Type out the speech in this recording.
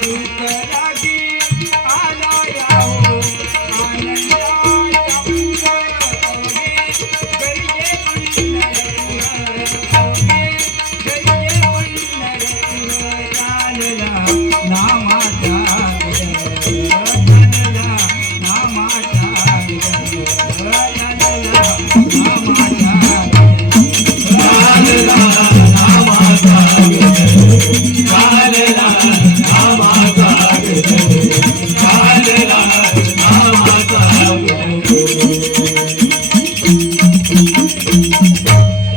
Thank you.